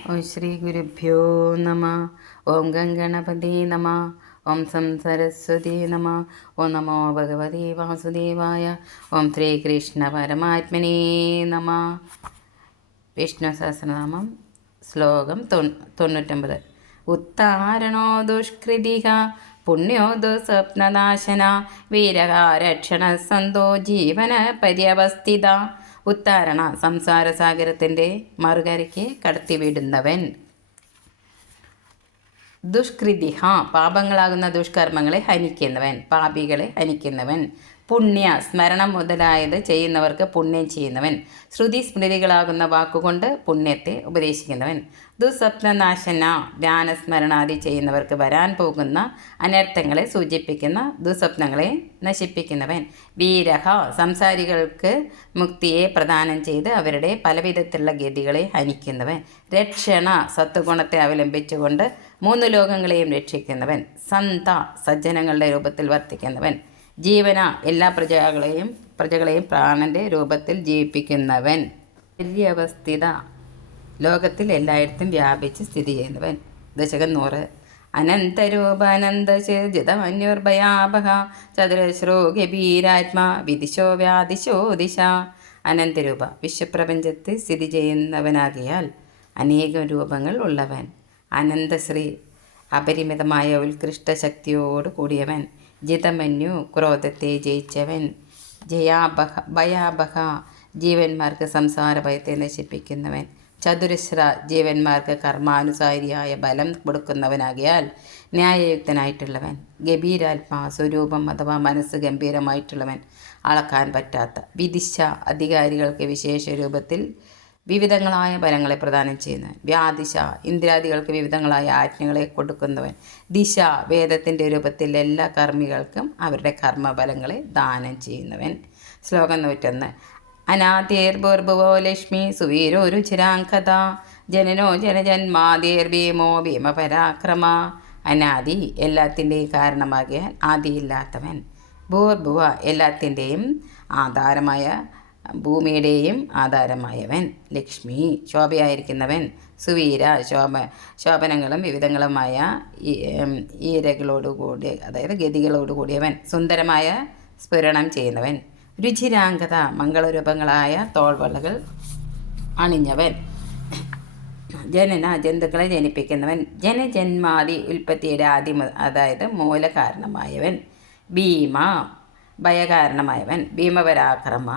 ഓം ശ്രീ ഗുരുഭ്യോ നമ. ഓം ഗംഗണപതി നമ. ഓം സം സരസ്വതി നമ. ഓം നമോ ഭഗവതി വാസുദേവായ. ഓം ശ്രീകൃഷ്ണ പരമാത്മനേ നമ. വിഷ്ണു സഹസ്രനാമം ശ്ലോകം 99. ഉത്താരണോ ദുഷ്കൃതിക പുണ്യോ ദുസ്വപ്നനാശന വീരകാരക്ഷണ സന്തോ ജീവന പര്യവസ്ഥിത. ഉത്താരണ സംസാരസാഗരത്തിൻ്റെ മറുകരയ്ക്ക് കടത്തിവിടുന്നവൻ. ദുഷ്കൃതിഹ പാപങ്ങളാകുന്ന ദുഷ്കർമ്മങ്ങളെ ഹനിക്കുന്നവൻ, പാപികളെ ഹനിക്കുന്നവൻ. പുണ്യ സ്മരണം മുതലായത് ചെയ്യുന്നവർക്ക് പുണ്യം ചെയ്യുന്നവൻ. ശ്രുതി സ്മൃതികളാകുന്ന വാക്കുകൊണ്ട് പുണ്യത്തെ ഉപദേശിക്കുന്നവൻ. ദുസ്വപ്നനാശന ധ്യാനസ്മരണാദി ചെയ്യുന്നവർക്ക് വരാൻ പോകുന്ന അനർത്ഥങ്ങളെ സൂചിപ്പിക്കുന്ന ദുസ്വപ്നങ്ങളെ നശിപ്പിക്കുന്നവൻ. വീരഹ സംസാരികൾക്ക് മുക്തിയെ പ്രദാനം ചെയ്ത് അവരുടെ പലവിധത്തിലുള്ള ഗതികളെ ഹനിക്കുന്നവൻ. രക്ഷണ സത്വഗുണത്തെ അവലംബിച്ചുകൊണ്ട് 3 ലോകങ്ങളെയും രക്ഷിക്കുന്നവൻ. സന്ത സജ്ജനങ്ങളുടെ രൂപത്തിൽ വർത്തിക്കുന്നവൻ. ജീവന എല്ലാ പ്രജകളെയും പ്രാണന്റെ രൂപത്തിൽ ജീവിപ്പിക്കുന്നവൻ. പര്യവസ്ഥിത ലോകത്തിൽ എല്ലായിടത്തും വ്യാപിച്ച് സ്ഥിതി ചെയ്യുന്നവൻ. ദശകം 100. അനന്തരൂപ അനന്തചിതമന്യോർഭയാപഹ ചതുരശ്രോ ഗഭീരാത്മാ വിദിശോ വ്യാദിശോ ദിശ. അനന്തരൂപ വിശ്വപ്രപഞ്ചത്തിൽ സ്ഥിതി ചെയ്യുന്നവനാകിയാൽ അനേകം രൂപങ്ങൾ ഉള്ളവൻ. അനന്തശ്രീ അപരിമിതമായ ഉത്കൃഷ്ട ശക്തിയോട് കൂടിയവൻ. ജിതമന്യു ക്രോധത്തെ ജയിച്ചവൻ. ഭയാബഹ ജീവന്മാർക്ക് സംസാര ഭയത്തെ നശിപ്പിക്കുന്നവൻ. ചതുരശ്ര ജീവന്മാർക്ക് കർമാനുസാരിയായ ബലം കൊടുക്കുന്നവനാകിയാൽ ന്യായയുക്തനായിട്ടുള്ളവൻ. ഗംഭീരാത്മാ സ്വരൂപം അഥവാ മനസ്സ് ഗംഭീരമായിട്ടുള്ളവൻ, അളക്കാൻ പറ്റാത്ത. വിദിശ അധികാരികൾക്ക് വിശേഷ രൂപത്തിൽ വിവിധങ്ങളായ ബലങ്ങളെ പ്രദാനം ചെയ്യുന്നവൻ. വ്യാദിശ ഇന്ദ്രാദികൾക്ക് വിവിധങ്ങളായ ആജ്ഞകളെ കൊടുക്കുന്നവൻ. ദിശ വേദത്തിൻ്റെ രൂപത്തിൽ എല്ലാ കർമ്മികൾക്കും അവരുടെ കർമ്മബലങ്ങളെ ദാനം ചെയ്യുന്നവൻ. ശ്ലോകം 101. അനാദിർഭൂർഭുവോ ലക്ഷ്മി സുവീരോ രുചിരാങ്കത ജനനോ ജനജന്മാദിർഭീമോ ഭീമപരാക്രമ. അനാദി എല്ലാത്തിൻ്റെയും കാരണമാകിയാൽ ആദിയില്ലാത്തവൻ. ഭൂർഭുവ എല്ലാത്തിൻ്റെയും ആധാരമായ ഭൂമിയുടെയും ആധാരമായവൻ. ലക്ഷ്മി ശോഭയായിരിക്കുന്നവൻ. സുവീര ശോഭനങ്ങളും വിവിധങ്ങളുമായ ഈരകളോടുകൂടി അതായത് ഗതികളോടുകൂടിയവൻ. സുന്ദരമായ സ്ഫുരണം ചെയ്യുന്നവൻ. രുചിരാംഗത മംഗളരൂപങ്ങളായ തോൾവളകൾ അണിഞ്ഞവൻ. ജനന ജന്തുക്കളെ ജനിപ്പിക്കുന്നവൻ. ജനജന്മാദി ഉൽപ്പത്തിയുടെ അതായത് മൂലകാരണമായവൻ. ഭീമ ഭയകാരണമായവൻ. ഭീമപരാക്രമ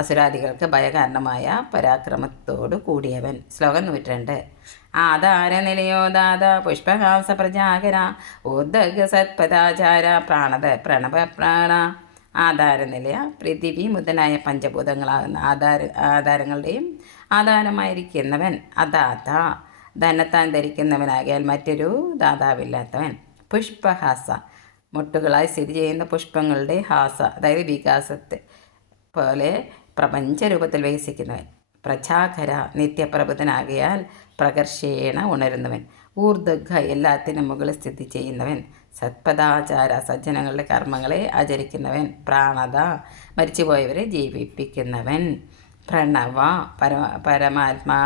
അസുരാദികൾക്ക് ഭയകാരണമായ പരാക്രമത്തോടു കൂടിയവൻ. ശ്ലോകം 102. ആധാര നിലയോദാത പുഷ്പഹാസ പ്രജാകര ഉദഗ സത്പദാചാര പ്രാണത പ്രണവ പ്രാണ. ആധാരനിലയ പൃഥിവി മുതലായ പഞ്ചഭൂതങ്ങളാകുന്ന ആധാരങ്ങളുടെയും ആധാരമായിരിക്കുന്നവൻ. അദാത ധനത്താൻ ധരിക്കുന്നവനാകിയാൽ മറ്റൊരു ദാതാവില്ലാത്തവൻ. പുഷ്പഹാസ മുട്ടുകളായി സ്ഥിതി ചെയ്യുന്ന പുഷ്പങ്ങളുടെ ഹാസ അതായത് വികാസത്തെ പോലെ പ്രപഞ്ചരൂപത്തിൽ വികസിക്കുന്നവൻ. പ്രജാകര നിത്യപ്രബുദ്ധനാകിയാൽ പ്രകർഷേണ ഉണരുന്നവൻ. ഊർദ്ധഘ എല്ലാത്തിനും മുകളിൽ സ്ഥിതി ചെയ്യുന്നവൻ. സത്പദാചാര സജ്ജനങ്ങളുടെ കർമ്മങ്ങളെ ആചരിക്കുന്നവൻ. പ്രാണത മരിച്ചുപോയവരെ ജീവിപ്പിക്കുന്നവൻ. പ്രണവ പരമാത്മാ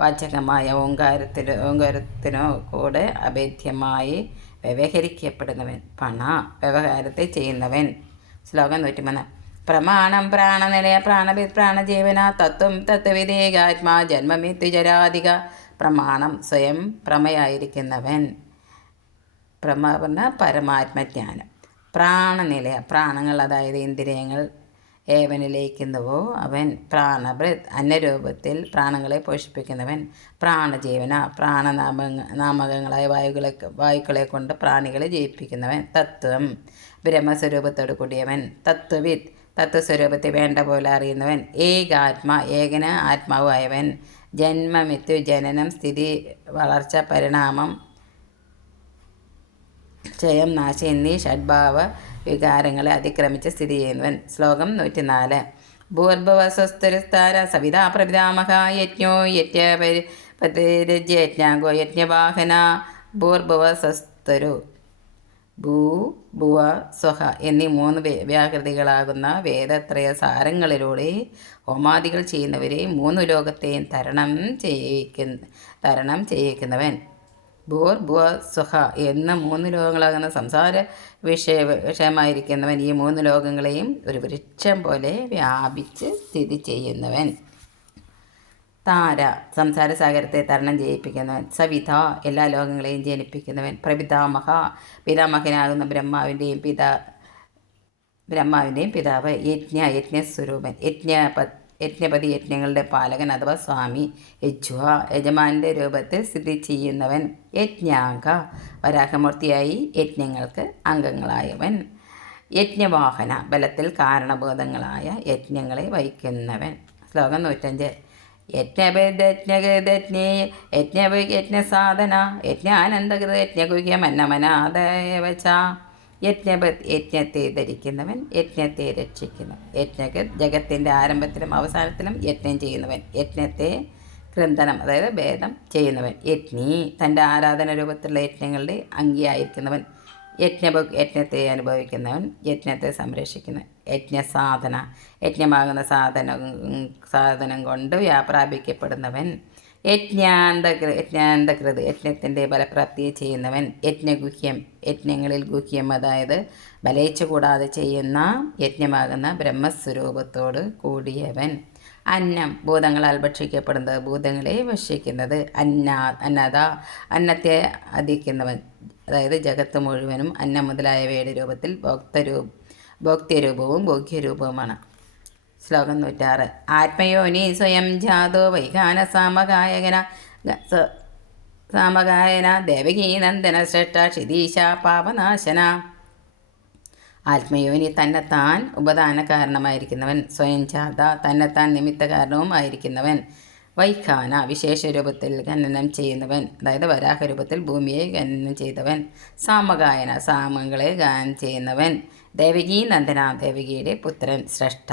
വാചകമായ ഓങ്കാരത്തിനോ കൂടെ അഭേദ്യമായി വ്യവഹരിക്കപ്പെടുന്നവൻ. പണ വ്യവഹാരത്തെ ചെയ്യുന്നവൻ. ശ്ലോകം 103. പ്രമാണം പ്രാണനിലയ പ്രാണവിത് പ്രാണജീവന തത്വം തത്വവിദേകാത്മാ ജന്മമൃത്യുജരാധിക. പ്രമാണം സ്വയം പ്രമയായിരിക്കുന്നവൻ. പ്രമ പരമാത്മജ്ഞാനം. പ്രാണനിലയ പ്രാണങ്ങൾ അതായത് ഇന്ദ്രിയങ്ങൾ ഏവനിലയിക്കുന്നുവോ അവൻ. പ്രാണഭൃത് അന്യരൂപത്തിൽ പ്രാണങ്ങളെ പോഷിപ്പിക്കുന്നവൻ. പ്രാണജീവന നാമകങ്ങളായ വായുക്കളെ കൊണ്ട് പ്രാണികളെ ജയിപ്പിക്കുന്നവൻ. തത്വം ബ്രഹ്മസ്വരൂപത്തോടു കൂടിയവൻ. തത്വവിത്ത് തത്വസ്വരൂപത്തെ വേണ്ട പോലെ അറിയുന്നവൻ. ഏകാത്മാ ഏകന ആത്മാവായവൻ. ജന്മമൃത്യു ജനനം സ്ഥിതി വളർച്ച പരിണാമം ക്ഷയം നാശം എന്നീ ഷഡ്ഭാവ വികാരങ്ങളെ അതിക്രമിച്ച് സ്ഥിതി ചെയ്യുന്നവൻ. ശ്ലോകം 104. ഭൂർഭുവസ്വസ്തുരസ്താര സവിതാ പ്രപിതാമഹ യജ്ഞോ യജ്ഞപതിരജ്ഞാഗോ യജ്ഞവാഹന. ഭൂർഭുവസ്വസ്തുരു ഭൂ, ഭുവ, സ്വഹ എന്നീ 3 വ്യാകൃതികളാകുന്ന വേദത്രയ സാരങ്ങളിലൂടെ ഹോമാദികൾ ചെയ്യുന്നവരെ 3 ലോകത്തെയും തരണം ചെയ്യിക്കുന്നവൻ. ഭൂർ, ഭുവ, സ്വഹ എന്ന 3 ലോകങ്ങളാകുന്ന സംസാര വിഷയമായിരിക്കുന്നവൻ ഈ 3 ലോകങ്ങളെയും ഒരു വൃക്ഷം പോലെ വ്യാപിച്ച് സ്ഥിതി ചെയ്യുന്നവൻ. താര, സംസാരസാഗരത്തെ തരണം ചെയ്യിപ്പിക്കുന്നവൻ. സവിത, എല്ലാ ലോകങ്ങളെയും ജനിപ്പിക്കുന്നവൻ. പ്രപിതാമഹ, പിതാമഹനാകുന്ന ബ്രഹ്മാവിൻ്റെയും പിതാവ്. യജ്ഞ, യജ്ഞസ്വരൂപൻ. യജ്ഞപതി, യജ്ഞങ്ങളുടെ പാലകൻ അഥവാ സ്വാമി. യജ്വ, യജമാന്റെ രൂപത്തിൽ സ്ഥിതി ചെയ്യുന്നവൻ. യജ്ഞാംഗ, വരാഹമൂർത്തിയായി യജ്ഞങ്ങൾക്ക് അംഗങ്ങളായവൻ. യജ്ഞവാഹന, ബലത്തിൽ കാരണഭൂതങ്ങളായ യജ്ഞങ്ങളെ വഹിക്കുന്നവൻ. ശ്ലോകം 105. യജ്ഞസാധന യജ്ഞാനന്ദകൃത യജ്ഞഗുഹ്യമന്നമനാദേവച. യജ്ഞത്തെ ധരിക്കുന്നവൻ, യജ്ഞത്തെ രക്ഷിക്കുന്നവൻ. ജഗത്തിൻ്റെ ആരംഭത്തിലും അവസാനത്തിലും യജ്ഞം ചെയ്യുന്നവൻ. യജ്ഞത്തെ കൃന്ദനം അതായത് ഭേദം ചെയ്യുന്നവൻ. യജ്ഞി, തൻ്റെ ആരാധന രൂപത്തിലുള്ള യജ്ഞങ്ങളുടെ അംഗിയായിരിക്കുന്നവൻ. യജ്ഞത്തെ അനുഭവിക്കുന്നവൻ, യജ്ഞത്തെ സംരക്ഷിക്കുന്നവൻ. യജ്ഞസാധന, യജ്ഞമാകുന്ന സാധനം കൊണ്ട് പ്രാപിക്കപ്പെടുന്നവൻ. യജ്ഞാന്തകൃത്, യജ്ഞത്തിൻ്റെ ബലപ്രാപ്തിയെ ചെയ്യുന്നവൻ. യജ്ഞഗുഹ്യം, യജ്ഞങ്ങളിൽ ഗുഹ്യം അതായത് ബലേച്ഛ കൂടാതെ ചെയ്യുന്ന യജ്ഞമാകുന്ന ബ്രഹ്മസ്വരൂപത്തോട് കൂടിയവൻ. അന്നം, ഭൂതങ്ങളാൽ ഭക്ഷിക്കപ്പെടുന്നത്, ഭൂതങ്ങളെ ഭക്ഷിക്കുന്നത്. അന്നദ, അന്നത്തെ അധിക്കുന്നവൻ അതായത് ജഗത്ത് മുഴുവനും അന്നം മുതലായവയുടെ രൂപത്തിൽ ഭോക്തൃരൂപവും ഭോഗ്യരൂപവുമാണ്. ശ്ലോകം 106. ആത്മയോനി സ്വയം ജാതോ വൈഖാന സാമഗായന ദേവകീ നന്ദന ശ്രേഷ്ഠ ക്ഷിതീശ പാപനാശന. ആത്മയോനി, തന്നെത്താൻ ഉപദാന കാരണമായിരിക്കുന്നവൻ. സ്വയം ജാത, തന്നെത്താൻ നിമിത്ത കാരണവും ആയിരിക്കുന്നവൻ. വൈഖാന, വിശേഷ രൂപത്തിൽ ഖനനം ചെയ്യുന്നവൻ അതായത് വരാഹരൂപത്തിൽ ഭൂമിയെ ഖനനം ചെയ്തവൻ. സാമഗായന, സാമങ്ങളെ ഗാനം ചെയ്യുന്നവൻ. ദേവകീ നന്ദന, ദേവകിയുടെ പുത്രൻ. ശ്രേഷ്ഠ,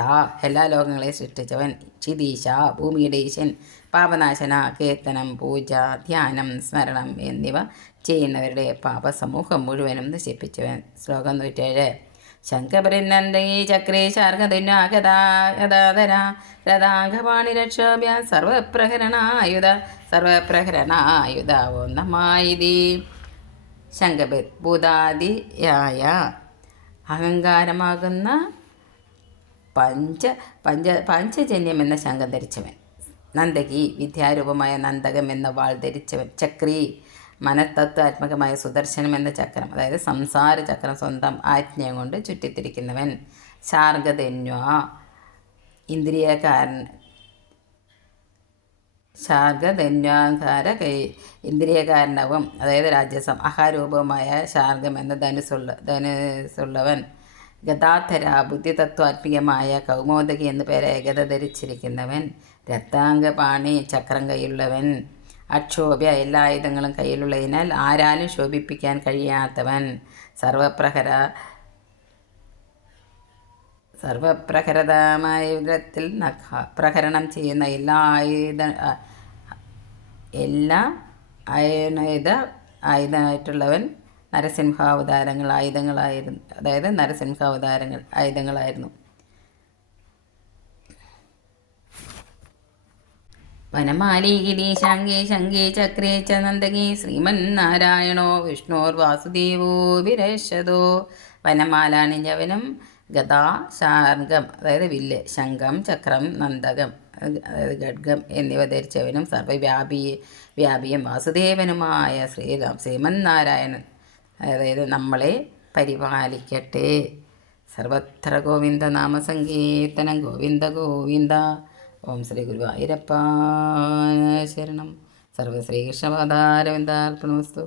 എല്ലാ ലോകങ്ങളെ സൃഷ്ടിച്ചവൻ. ക്ഷിതീശ, ഭൂമിയുടെ ഈശൻ. പാപനാശന, കീർത്തനം, പൂജ, ധ്യാനം, സ്മരണം എന്നിവ ചെയ്യുന്നവരുടെ പാപസമൂഹം മുഴുവനും നശിപ്പിച്ചവൻ. ശ്ലോകം 107. ശങ്കപരിനന്ദീ ചക്രേ ശാർഗധുന്യാഗദാധര രഥാംഗപാണിരക്ഷോഭ്യ സർവപ്രഹരണായുധ ഒന്നമായിതി. ശങ്കപർ, ഭൂതാദിയായ അഹങ്കാരമാകുന്ന പഞ്ചജന്യം എന്ന ശങ്കം ധരിച്ചവൻ. നന്ദകി, വിദ്യാരൂപമായ നന്ദകം എന്ന വാൾ ധരിച്ചവൻ. ചക്രി, മനത്തത്വാത്മകമായ സുദർശനം എന്ന ചക്രം അതായത് സംസാര ചക്രം സ്വന്തം ആജ്ഞയം കൊണ്ട് ചുറ്റിത്തിരിക്കുന്നവൻ. ശാർഗധന്വ, ഇന്ദ്രിയകാരണവും അതായത് രാജസം അഹാരൂപവുമായ ശാർഗം എന്ന ധനുസുള്ളവൻ. ഗദാധര, ബുദ്ധിതത്വാത്മികമായ കൗമോദകി എന്നു പേരായ ഗദ ധരിച്ചിരിക്കുന്നവൻ. രത്താംഗപാണി, ചക്രം കൈയുള്ളവൻ. അക്ഷോഭ്യ, എല്ലാ ആയുധങ്ങളും കയ്യിലുള്ളതിനാൽ ആരാലും ശോഭിപ്പിക്കാൻ കഴിയാത്തവൻ. സർവപ്രഹരതമായ യുഗത്തിൽ പ്രഹരണം ചെയ്യുന്ന എല്ലാ ആയുധമായിട്ടുള്ളവൻ. ആയുധങ്ങളായിരുന്നു. വനമാലീ ശംഖേ ചക്രേ ച നന്ദകേ ശ്രീമന്നാരായണോ വിഷ്ണോർവാസുദേവോ വിരശതോ. വനമാലാണിഞ്ഞവനും ഗദാ, ശാർഗം അതായത് വില്ല്, ശംഖം, ചക്രം, നന്ദകം അതായത് ഖഡ്ഗം എന്നിവ ധരിച്ചവനും സർവ്വവ്യാപിയും വാസുദേവനുമായ ശ്രീമന്നാരായണൻ അതായത് നമ്മളെ പരിപാലിക്കട്ടെ. സർവത്ര ഗോവിന്ദ നാമസങ്കീർത്തനം. ഗോവിന്ദ ഗോവിന്ദ. ഓം ശ്രീ ഗുരുവായൂരപ്പ ശരണം. സർവ്വശ്രീകൃഷ്ണപാദാരവിന്ദാർപ്പണമസ്തു.